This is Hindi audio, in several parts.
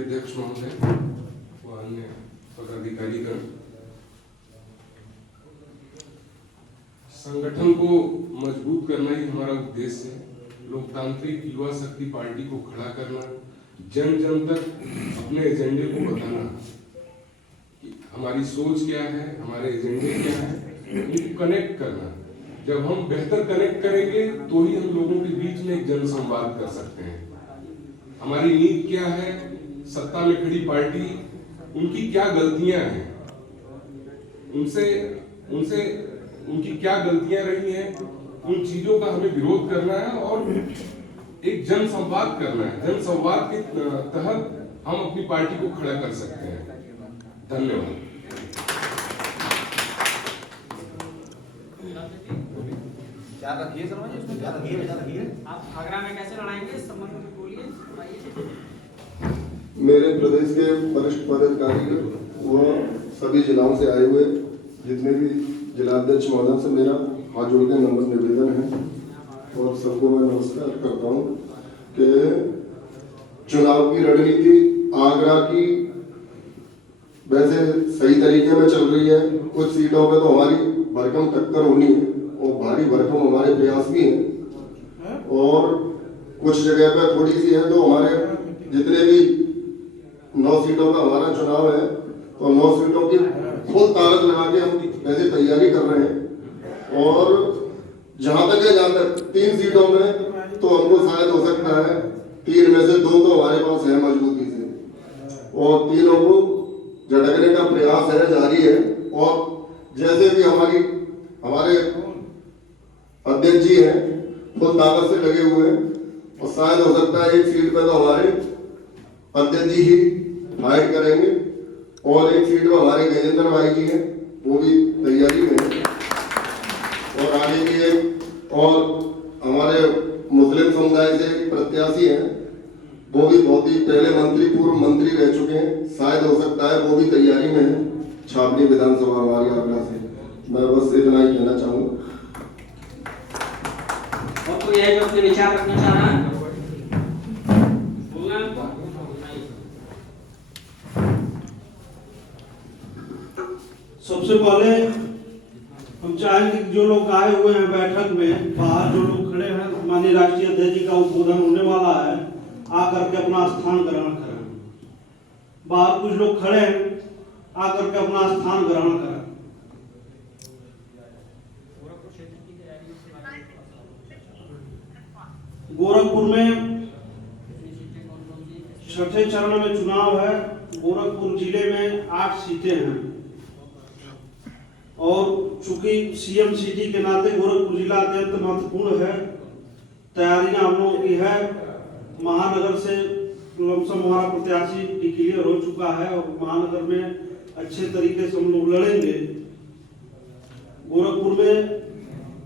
अध्यक्ष महोदय व अन्य पदाधिकारीगण, संगठन को मजबूत करना ही हमारा उद्देश्य है। लोकतांत्रिक युवा शक्ति पार्टी को खड़ा करना, जन जन तक अपने एजेंडे को बताना कि हमारी सोच क्या है, हमारे एजेंडे क्या है, उनको कनेक्ट करना। जब हम बेहतर कनेक्ट करेंगे तो ही हम लोगों के बीच में एक जन संवाद कर सकते हैं। हमारी नीति क्या है, सत्ता में खड़ी पार्टी, उनकी क्या गलतियां हैं, उनसे उनकी क्या गलतियां रही हैं, उन चीजों का हमें विरोध करना है और एक जन संवाद करना है। जन संवाद के तहत हम अपनी पार्टी को खड़ा कर सकते हैं। धन्यवाद। आप आगरा में कैसे लड़ाएंगे इस संबंध में बोलिए। मेरे प्रदेश के वरिष्ठ पदाधिकारी व सभी जिलाओं से आए हुए जितने भी जिलाध्यक्ष महोदय से मेरा हाथ जोड़ के नम्र निवेदन है और सबको मैं नमस्कार करता हूँ कि चुनाव की रणनीति आगरा की वैसे सही तरीके में चल रही है। कुछ सीटों पे तो हमारी भरकम टक्कर होनी है और भारी भरकम हमारे प्रयास भी हैं और कुछ जगह पे थोड़ी सी है तो हमारे जितने भी 9 सीटों का हमारा चुनाव है तो 9 सीटों की फुल ताकत लगा के हम पहले तैयारी कर रहे हैं और जहां तक 3 सीटों में तो हमको शायद हो सकता है 3 में से 2 तो हमारे पास है मजबूती से और तीनों को झटकने का प्रयास है, जारी है। और जैसे भी हमारे अध्यक्ष जी हैं फुल ताकत से लगे हुए हैं और शायद हो सकता है 1 सीट पे तो हमारे अध्यक्ष जी ही फाइट करेंगे और 1 सीट पे हमारे गजेंद्र भाई जी हैं, वो भी तैयारी में है और आगे भी एक और हमारे मुस्लिम समुदाय से प्रत्याशी हैं, वो भी बहुत ही पहले पूर्व मंत्री रह चुके हैं, शायद हो सकता है वो भी तैयारी में है। छावनी विधानसभा हमारी आगरा से। मैं बस इतना ही कहना चाहूँगा। और कोई है जो अपने विचार रखना चाह रहा है? सबसे पहले हम चाहेंगे कि जो लोग आए हुए हैं बैठक में, बाहर जो लोग खड़े हैं, माननीय राष्ट्रीय अध्यक्ष जी का उद्बोधन होने वाला है, आकर के अपना स्थान ग्रहण करें। बाहर कुछ लोग खड़े हैं, आकर के अपना स्थान ग्रहण करें। गोरखपुर में 6ठे चरण में चुनाव है। गोरखपुर जिले में 8 सीटें हैं और चूंकि सीएम सिटी के नाते गोरखपुर जिला अत्यंत महत्वपूर्ण है। तैयारियां हम लोगों की है। महानगर से लमसम हमारा प्रत्याशी डिक्लेयर हो चुका है और महानगर में अच्छे तरीके से हम लोग लड़ेंगे। गोरखपुर में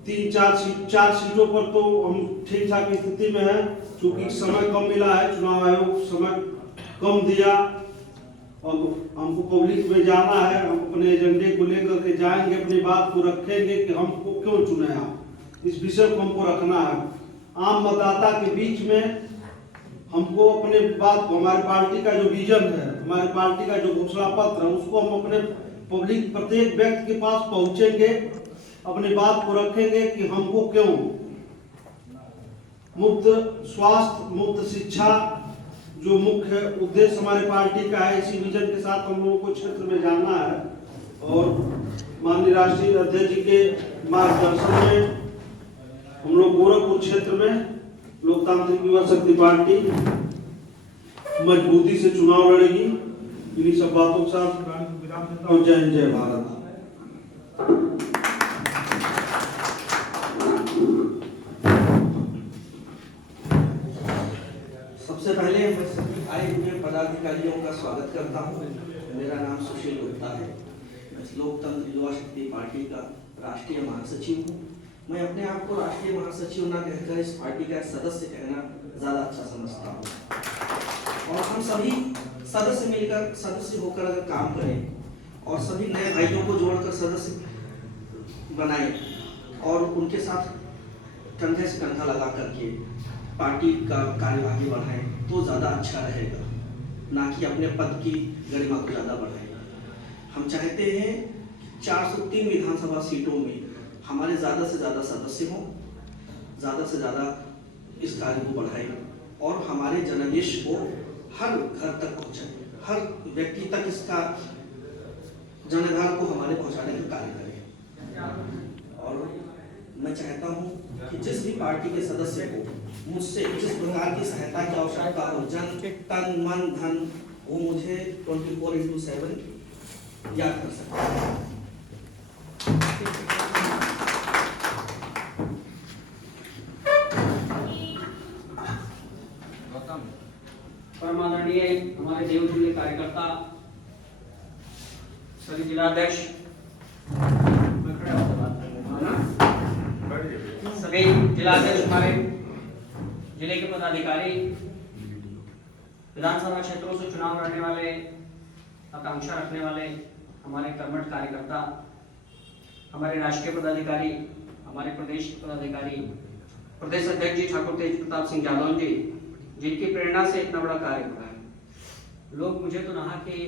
4 सीटों पर तो हम ठीक ठाक स्थिति में है। चूंकि समय कम मिला है, चुनाव आयोग समय कम दिया और हमको पब्लिक में जाना है। हम अपने एजेंडे को लेकर के जाएंगे, अपनी बात को रखेंगे कि हमको क्यों चुने आप, इस विषय को हमको रखना है। आम मतदाता के बीच में हमको अपने बात को, हमारी पार्टी का जो विजन है, हमारी पार्टी का जो घोषणा पत्र है, उसको हम अपने पब्लिक प्रत्येक व्यक्ति के पास पहुंचेंगे, अपनी बात को रखेंगे कि हमको क्यों मुफ्त स्वास्थ्य, मुफ्त शिक्षा जो मुख्य उद्देश्य हमारे पार्टी का है, इसी विजन के साथ हम लोगों को क्षेत्र में जाना है। और माननीय राष्ट्रीय अध्यक्ष जी के मार्गदर्शन में हम लोग गोरखपुर क्षेत्र में लोकतांत्रिक युवा शक्ति पार्टी मजबूती से चुनाव लड़ेगी। इन्हीं सब बातों के साथ विराम देता हूं। जय हिंद, जय भारत। सबसे पहले मैं सभी आए हुए पदाधिकारियों का स्वागत करता हूं। मेरा नाम सुशील गुप्ता है। मैं लोकतंत्र युवा शक्ति पार्टी का राष्ट्रीय महासचिव हूं। मैं अपने आप को राष्ट्रीय महासचिव ना कहकर इस पार्टी का सदस्य कहना ज़्यादा अच्छा समझता हूं। और हम सभी सदस्य मिलकर, सदस्य होकर अगर काम करें और सभी नए भाइयों को जोड़कर सदस्य बनाएं और उनके साथ कंधे से कंधा लगा करके पार्टी का कार्य आगे बढ़ाएं तो ज़्यादा अच्छा रहेगा। ना कि अपने पद की गरिमा को ज़्यादा बढ़ाएं। हम चाहते हैं कि 403 विधानसभा सीटों में हमारे ज़्यादा से ज़्यादा सदस्य हों, ज़्यादा से ज़्यादा इस कार्य को बढ़ाएं और हमारे जनादेश को हर घर तक पहुँचाएं, हर व्यक्ति तक इसका जनाधार को हमारे पहुँचाने का कार्य करें। और मैं चाहता हूँ कि जिस भी पार्टी के सदस्य को मुझसे जिस प्रकार की सहायता की आवश्यकता हो, तन मन धन, वो मुझे 24/7 याद कर सकते हैं। परमादरणीय हमारे देव जिले कार्यकर्ता, सभी जिलाध्यक्ष, सभी जिलाध्यक्ष, हमारे जिले के पदाधिकारी, विधानसभा क्षेत्रों से चुनाव लड़ने वाले, आकांक्षा रखने वाले हमारे कर्मठ कार्यकर्ता, हमारे राष्ट्रीय पदाधिकारी, हमारे प्रदेश के पदाधिकारी, प्रदेश अध्यक्ष जी ठाकुर तेज प्रताप सिंह जादौन जी, जिनकी प्रेरणा से इतना बड़ा कार्य हुआ है। लोग मुझे तो नहा के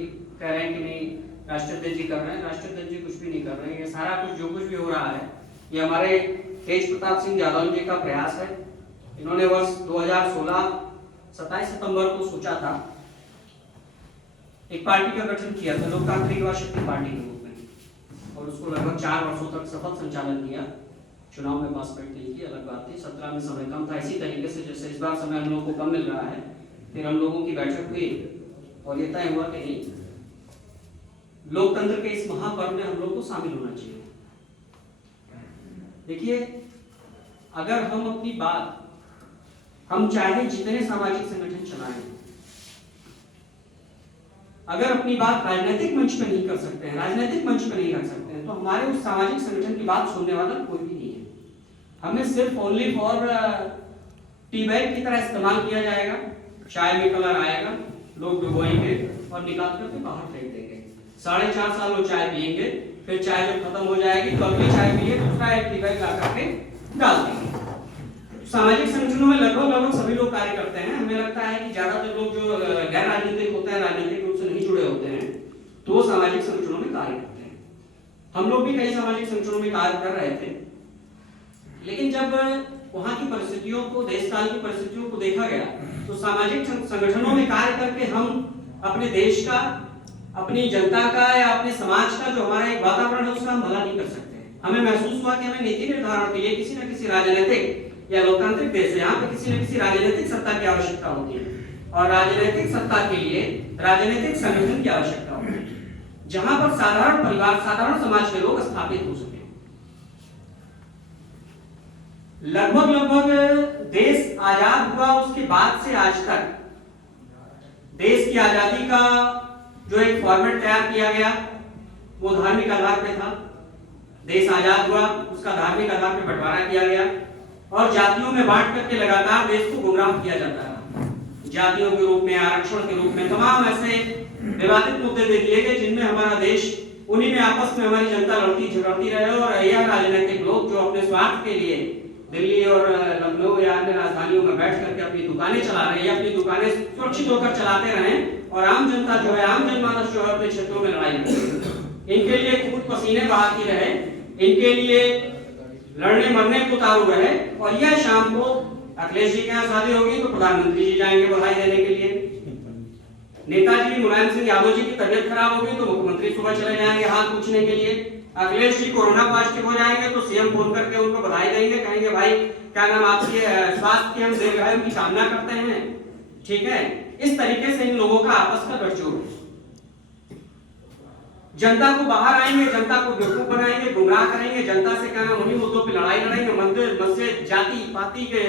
कह रहे हैं कि नहीं राष्ट्रीय अध्यक्ष जी कर रहे हैं, राष्ट्रीय अध्यक्ष जी कुछ भी नहीं कर रहे हैं। ये सारा कुछ जो कुछ भी हो रहा है ये हमारे तेज प्रताप सिंह जादौन जी का प्रयास है। इन्होंने वर्ष 2016 27 सितंबर को सोचा था, एक पार्टी का गठन किया था, लोकतांत्रिक युवा शक्ति पार्टी के रूप में, और उसको लगभग 4 वर्षों तक सफल संचालन किया। चुनाव में पासपोर्ट नहीं की अलग बात थी, 17 में समय कम था। इसी तरीके से जैसे इस बार समय हम लोगों को कम मिल रहा है, फिर हम लोगों की बैठक हुई और ये तय हुआ कि नहीं, लोकतंत्र के इस महापर्व में हम लोग को शामिल होना चाहिए। देखिए, अगर हम अपनी बात, हम चाहे जितने सामाजिक संगठन चलाएं, अगर अपनी बात राजनीतिक मंच पर नहीं कर सकते हैं, राजनीतिक मंच पर नहीं रख सकते हैं, तो हमारे उस सामाजिक संगठन की बात सुनने वाला कोई भी नहीं है। हमें सिर्फ ओनली फॉर टी बैग की तरह इस्तेमाल किया जाएगा। चाय में कलर आएगा, लोग डुबोएंगे और निकाल करके बाहर फेंक देंगे। 4.5 साल वो चाय पियेंगे, फिर चाय जब खत्म हो जाएगी तो अगली चाय पिए दूसरा एक टी बैग ला करके डाल देंगे। सामाजिक संगठनों में लगभग सभी लोग कार्य करते हैं। हमें लगता है कि ज्यादातर लोग जो गैर राजनीतिक होते हैं, राजनीतिक रूप से नहीं जुड़े होते हैं, तो वो सामाजिक संगठनों में कार्य करते हैं। हम लोग भी कई सामाजिक संगठनों में कार्य कर रहे थे, लेकिन जब वहां की परिस्थितियों को, देश काल की परिस्थितियों को देखा गया, तो सामाजिक संगठनों में कार्य करके हम अपने देश का, अपनी जनता का या अपने समाज का जो हमारा एक वातावरण है उसका हम भला नहीं कर सकते। हमें महसूस हुआ कि हमें नीति निर्धारण के लिए किसी न किसी राजनीतिक या लोकतांत्रिक देश है, यहाँ पे किसी न किसी राजनीतिक सत्ता की आवश्यकता होती है, और राजनीतिक सत्ता के लिए राजनीतिक संगठन की आवश्यकता होती है, जहां पर साधारण परिवार, साधारण समाज के लोग स्थापित हो सके। लगभग देश आजाद हुआ उसके बाद से आज तक देश की आजादी का जो एक फॉर्मेट तैयार किया गया वो धार्मिक आधार पे था। देश आजाद हुआ, उसका धार्मिक आधार पे बंटवारा किया गया और जातियों में बांट करके लगातार देश को गुमराह किया जाता रहा। जातियों के रूप में, आरक्षण के रूप में तमाम ऐसे विवादित मुद्दे दे दिए गए जिनमें हमारा देश, उन्हीं में आपस में हमारी जनता लड़ती झगड़ती रहे, और यह राजनीतिक लोग जो अपने स्वार्थ के लिए दिल्ली और लखनऊ या अन्य राजधानियों में बैठ करके अपनी दुकानें चला रहे हैं, अपनी दुकानें सुरक्षित होकर चलाते रहें, और आम जनता जो है, आम जनमानस जो है अपने क्षेत्रों में लड़ाई लड़े, इनके लिए खून पसीने बहाती रहे, इनके लिए लड़ने मरने को उतारू रहे। और यह शाम को अखिलेश जी के यहाँ शादी होगी तो प्रधानमंत्री जी जाएंगे बधाई देने के लिए, नेताजी मुलायम सिंह यादव जी की तबियत खराब होगी तो मुख्यमंत्री सुबह चले जाएंगे हाल पूछने के लिए, अखिलेश जी कोरोना पॉजिटिव हो जाएंगे तो सीएम फोन करके उनको बधाई देंगे, कहेंगे भाई क्या नाम आपके स्वास्थ्य की हम दीर्घायु की कामना करते हैं। ठीक है, इस तरीके से इन लोगों का आपस का गठजोड़ है। जनता को बाहर आएंगे, जनता को बेवकूफ बनाएंगे, गुमराह करेंगे, जनता से क्या नाम उन्हीं मुद्दों पे लड़ाई लड़ेंगे, मंदिर मस्जिद जाति पाति के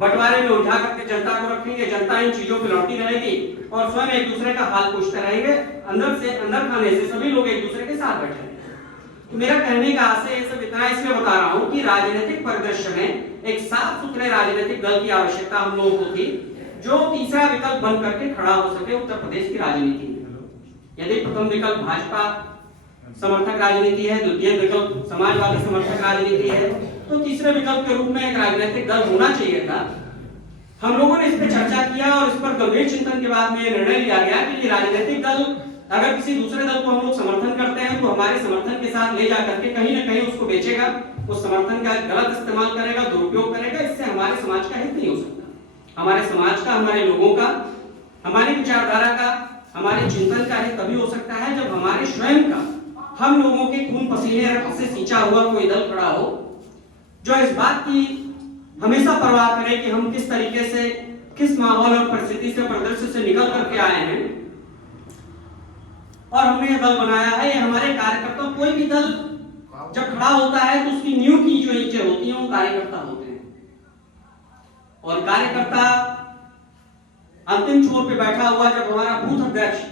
बंटवारे में उठा करके जनता को रखेंगे, जनता इन चीजों पे लड़ती रहेगी और स्वयं एक दूसरे का हाल पूछते रहेंगे। अंदर खाने से सभी लोग एक दूसरे के साथ बैठे। तो मेरा कहने का आशय ये सब इतना इसलिए बता रहा हूं कि राजनीतिक परिदृश्य में एक साफ सुथरे राजनीतिक दल की आवश्यकता हम लोगों को थी, जो तीसरा विकल्प बन करके खड़ा हो सके उत्तर प्रदेश की राजनीति में। यदि प्रथम विकल्प भाजपा समर्थक राजनीति है, द्वितीय विकल्प समाजवादी समर्थक राजनीति है, तो तीसरे विकल्प के रूप में एक राजनीतिक दल होना चाहिए था हम लोगों ने इस पर चर्चा किया और इस पर गंभीर चिंतन के बाद में ये निर्णय लिया गया कि ये राजनीतिक दल अगर किसी दूसरे दल को हम लोग समर्थन करते हैं तो हमारे समर्थन के साथ ले जाकर के कहीं ना कहीं उसको बेचेगा, उस समर्थन का गलत इस्तेमाल करेगा, दुरुपयोग करेगा। इससे हमारे समाज का हित नहीं हो सकता। हमारे समाज का, हमारे लोगों का, हमारी विचारधारा का, हमारे चिंतन का हित तभी हो सकता है जब हमारे स्वयं का, हम लोगों के खून पसीने रक्त से सींचा हुआ कोई दल खड़ा हो जो इस बात की हमेशा परवाह करे कि हम किस तरीके से, किस माहौल और परिस्थिति से, परिदृश्य से निकल करके आए हैं और हमने ये दल बनाया है। ये हमारे कार्यकर्ता, कोई भी दल जब खड़ा होता है तो उसकी नींव की जो ईंटें होती हैं वो कार्यकर्ता होते हैं। और कार्यकर्ता अंतिम छोर पे बैठा हुआ जब हमारा बूथ अध्यक्ष,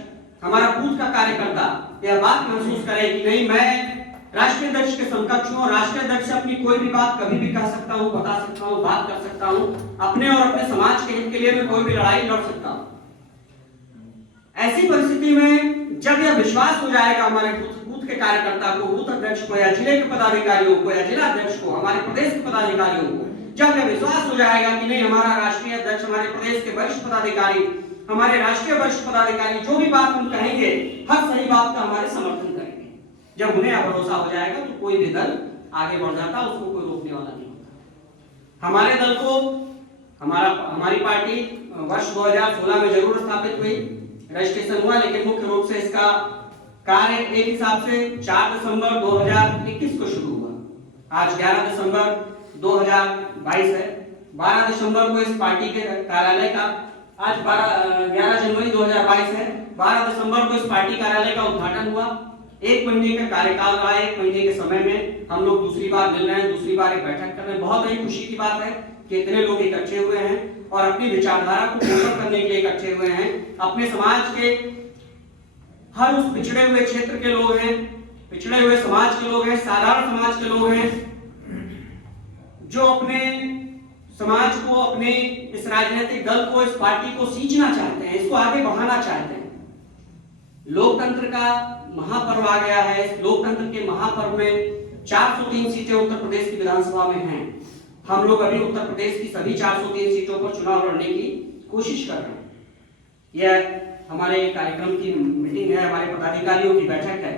हमारा बूथ का कार्यकर्ता यह बात महसूस करे कि नहीं, मैं राष्ट्रीय अध्यक्ष के समकक्ष हूं, राष्ट्रीय अध्यक्ष से अपनी कोई भी बात कभी भी कह सकता हूं, बता सकता हूं, बात कर सकता हूं, अपने और अपने समाज के हित के लिए मैं कोई भी लड़ाई लड़ सकता हूं। ऐसी परिस्थिति में जब यह विश्वास हो जाएगा हमारे बूथ के कार्यकर्ता को, बूथ अध्यक्ष को या जिले के पदाधिकारियों को या जिला अध्यक्ष को, हमारे प्रदेश के पदाधिकारियों को, जब यह विश्वास हो जाएगा कि नहीं, हमारा राष्ट्रीय अध्यक्ष, हमारे प्रदेश के वरिष्ठ पदाधिकारी, हमारे राष्ट्रीय वरिष्ठ पदाधिकारी जो भी बात हम कहेंगे हर सही बात का हमारे समर्थन करेंगे, जब उन्हें भरोसा हो जाएगा तो कोई भी दल आगे बढ़ जाता, उसको कोई रोकने वाला नहीं होता। हमारे दल को, हमारी पार्टी वर्ष 2016 में जरूर स्थापित हुई, रजिस्ट्रेशन हुआ, लेकिन मुख्य रूप से इसका कार्य एक हिसाब से 4 दिसंबर 2021 को शुरू हुआ। आज 11 दिसंबर 2022 है। 12 दिसंबर को इस पार्टी के कार्यालय का, आज 11 जनवरी 2022 है, 12 दिसंबर को इस पार्टी कार्यालय का उद्घाटन हुआ। 1 महीने का कार्यकाल रहा। 1 महीने के समय में हम लोग दूसरी बार मिल रहे हैं, दूसरी बार एक बैठक कर रहे हैं। बहुत ही खुशी की बात है कि इतने लोग इकट्ठे हुए हैं और अपनी विचारधारा को पोषण करने के लिए इकट्ठे हुए हैं। अपने समाज के हर उस पिछड़े हुए क्षेत्र के लोग हैं, पिछड़े हुए समाज के लोग हैं, साधारण समाज के लोग हैं जो अपने समाज को, अपने इस राजनीतिक दल को, इस पार्टी को सींचना चाहते हैं, इसको आगे बढ़ाना चाहते हैं। लोकतंत्र का महापर्व आ गया है। इस लोकतंत्र के महापर्व में 403 सीटें उत्तर प्रदेश की विधानसभा में हैं। हम लोग अभी उत्तर प्रदेश की सभी 403 सीटों पर चुनाव लड़ने की कोशिश कर रहे हैं। यह हमारे कार्यक्रम की मीटिंग है, हमारे पदाधिकारियों की बैठक है।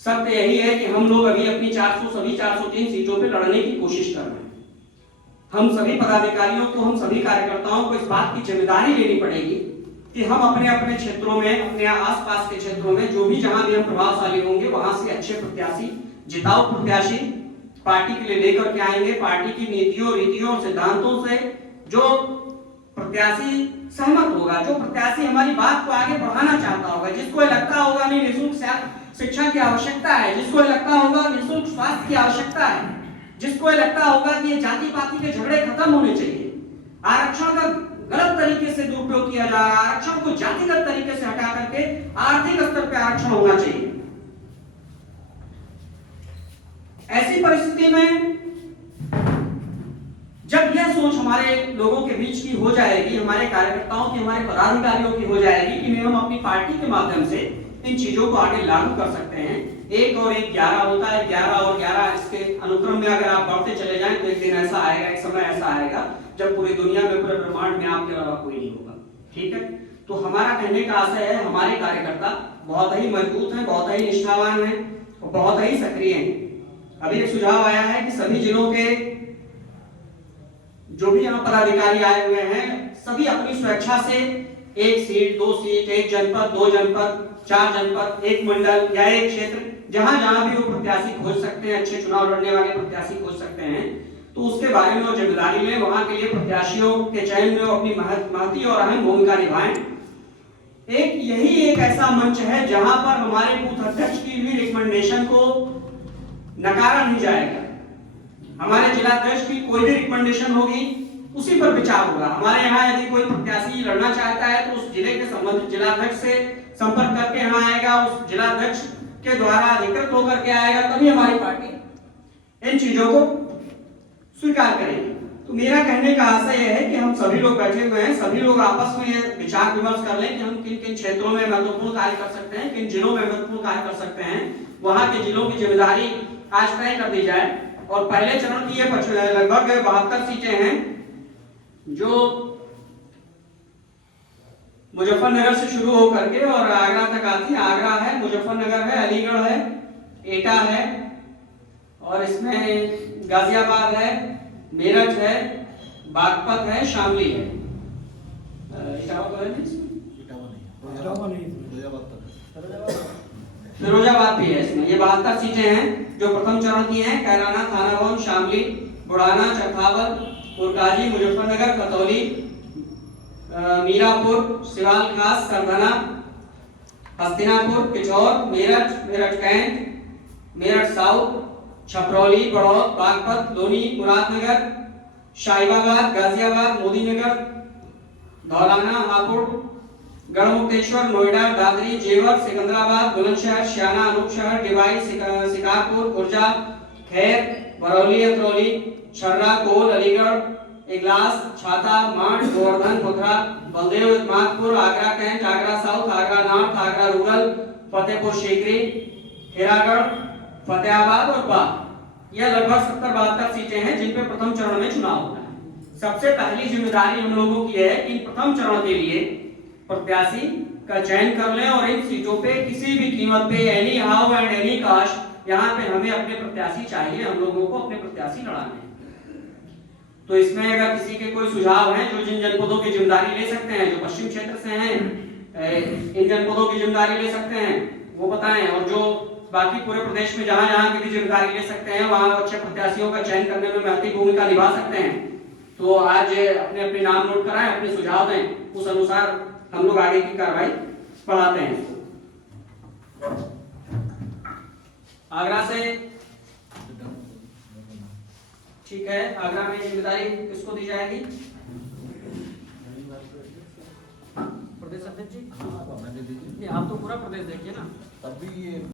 सत्य यही है कि हम लोग अभी अपनी सभी 403 सीटों पर लड़ने की कोशिश कर रहे हैं। हम सभी पदाधिकारियों को, हम सभी कार्यकर्ताओं को इस बात की जिम्मेदारी लेनी पड़ेगी कि हम अपने अपने क्षेत्रों में, अपने आसपास के क्षेत्रों में जो भी, जहां भी हम प्रभावशाली होंगे वहां से अच्छे प्रत्याशी, जिताऊ प्रत्याशी पार्टी के लिए लेकर के आएंगे। पार्टी की नीतियों, रीतियों और सिद्धांतों से जो प्रत्याशी सहमत होगा, जो प्रत्याशी हमारी बात को आगे बढ़ाना चाहता होगा, जिसको लगता होगा नहीं निःशुल्क शिक्षा की आवश्यकता है, जिसको लगता होगा निःशुल्क स्वास्थ्य की आवश्यकता है, जिसको लगता होगा कि ये जाति पाति के झगड़े खत्म होने चाहिए, आरक्षण का गलत तरीके से दुरुपयोग किया जा रहा है, आरक्षण को जातिगत तरीके से हटा करके आर्थिक स्तर पर आरक्षण होना चाहिए। ऐसी परिस्थिति में जब यह सोच हमारे लोगों के बीच की हो जाएगी, हमारे कार्यकर्ताओं की, हमारे पदाधिकारियों की हो जाएगी कि हम अपनी पार्टी के माध्यम से इन चीजों को आगे लागू कर सकते हैं। 1 और 1 11 होता है, 11 और 11 इसके अनुक्रम में अगर आप बढ़ते चले जाएं तो एक दिन ऐसा आएगा, एक समय ऐसा आएगा जब पूरी दुनिया में, पूरे ब्रह्मांड में आपके अलावा कोई नहीं होगा। ठीक है, तो हमारा कहने का आशय है, हमारे कार्यकर्ता बहुत ही मजबूत हैं, बहुत ही निष्ठावान हैं और बहुत ही सक्रिय हैं। अभी एक सुझाव आया है कि सभी जिलों के जो भी यहाँ पदाधिकारी आए हुए हैं, सभी अपनी स्वेच्छा से 1 सीट, 2 सीट, 1 जनपद, 2 जनपद, 4 जनपद, 1 मंडल या 1 क्षेत्र, जहां जहां भी वो प्रत्याशी खोज सकते हैं, अच्छे चुनाव लड़ने वाले प्रत्याशी खोज सकते हैं, तो उसके बारे में वो जिम्मेदारी लें। वहां के लिए प्रत्याशियों के चयन में वो अपनी महती और अहम भूमिका निभाएं। यही एक ऐसा मंच है जहां पर हमारे बूथ अध्यक्ष की भी रिकमेंडेशन को नकारा नहीं जाएगा। हमारे जिला अध्यक्ष की कोई भी रिकमेंडेशन होगी उसी पर विचार होगा। हमारे यहाँ यदि कोई प्रत्याशी लड़ना चाहता है तो उस जिले के संबंधित जिलाध्यक्ष से संपर्क करके यहाँ आएगा, उस जिलाध्यक्ष के द्वारा अधिकृत होकर के आएगा, तभी हमारी पार्टी इन चीजों को स्वीकार करेगी। तो मेरा कहने का आशय यह है कि हम सभी लोग बैठे हुए हैं, सभी लोग आपस में विचार विमर्श कर लें कि हम किन किन क्षेत्रों में महत्वपूर्ण कार्य कर सकते हैं, किन जिलों में महत्वपूर्ण कार्य कर सकते हैं। वहां के जिलों की जिम्मेदारी आज तय कर दी जाए और पहले चरण की ये लगभग 72 सीटें हैं। जो मुजफ्फरनगर से शुरू होकर के और आगरा तक आती है। आगरा है, मुजफ्फरनगर है, अलीगढ़ है, एटा है, और इसमें गाजियाबाद है, मेरठ है, बागपत है, शामली है। इटावा तो है नहीं इसमें? फिरोजाबाद भी है इसमें। ये 72 सीटें हैं जो प्रथम चरण की हैं। कैराना, थानावान, शामली, बुढ़ाना, चरखावल, पुरकाजी, मुजफ्फरनगर, कतौली, मीरापुर, सिवाल खास, सरधना, हस्तिनापुर, किचौर, मेरठ, मेरठ कैंट, मेरठ साउथ, छपरौली, बड़ौद, बागपत, लोनी, मुरादनगर, शाहिबाबाद, गाजियाबाद, मोदीनगर, धौलाना, हापुड़, गढ़मुक्तेश्वर, नोएडा, दादरी, जेवर, सिकंदराबाद, बुलंदशहर, श्याना, अनूपशहर, डिवाई, शिकारपुर, खुर्जा, खैर, बरौली, अतरौली, छर्रा, कोल, Aligarh, Iglas, Chhata, Mand, Govardhan, Mathura, Baldev, Ismatpur, Agra cantt, Agra south, Agra north, Agra rural, Fatehpur Sikri, Hiragarh, Fatehabad और बाग। यह लगभग 70-72 सीटें हैं जिन पे प्रथम चरण में चुनाव होना है। सबसे पहली जिम्मेदारी हम लोगों की है कि प्रथम चरण के लिए प्रत्याशी का चयन कर लें और इन सीटों पे किसी भी कीमत पे, any how and any caste, यहाँ पे हमें अपने प्रत्याशी चाहिए, हम लोगों को अपने प्रत्याशी लड़ाने हैं। तो इसमें अगर किसी के कोई सुझाव हैं जो जिन जनपदों की जिम्मेदारी ले सकते हैं, जो पश्चिम क्षेत्र से हैं, इन जनपदों की जिम्मेदारी ले सकते हैं वो बताएं, और जो बाकी पूरे प्रदेश में जहां जहां की भी जिम्मेदारी ले सकते हैं, वहां अच्छे प्रत्याशियों का चयन करने में महत्वपूर्ण भूमिका निभा सकते हैं, तो आज अपने अपने नाम नोट कराएं, अपने सुझाव दें, उस अनुसार हम लोग आगे की कार्रवाई बढ़ाते हैं। आगरा से ठीक है, आगरा में जिम्मेदारी किसको दी जाएगी? प्रदेश अध्यक्ष जी, आप तो पूरा प्रदेश देखिए ना। तभी ये